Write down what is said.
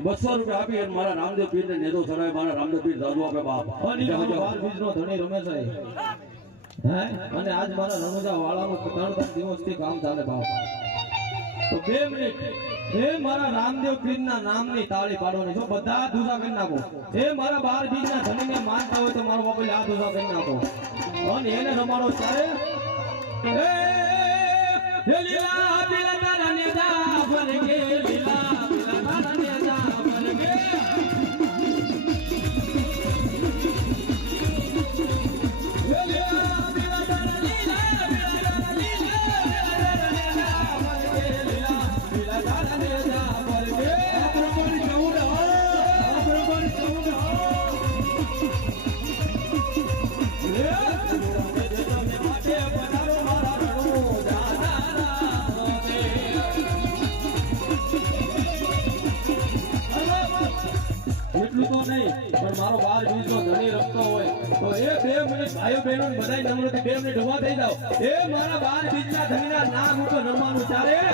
બસો રૂપિયા આપી અને મારા રામદેવ પીર ને નેતો સરાય મારા રામદેવ પીર દાદુ આપે બાપ અને મારો ધણી અને આજ મારા રણુજા વાળાનું ત્રણ ત્રણ દિવસથી કામ ચાલે ભાવ તો બે મિનિટ હે મારા રામદેવ પીરના નામની તાળી પાડવાની જો બધા ધૂસા કરી નાખો હે મારા બાર બીજના ધણીને માનતા હોય તો મારો બાપુ આ ધૂસા કરી નાખો અને એને રમાડો ચાલે એ લીલા નહીં, પણ મારો બાર બીજ ધણી રસ્તો હોય, તો એ બે મિનિટ ભાઈઓ બહેનો બધા નમ્રથી બે મિનિટ ઊભા થઈ જાઓ. એ મારા બાર બીજના ના નામ ના તો નમવાનું ચાલે. હે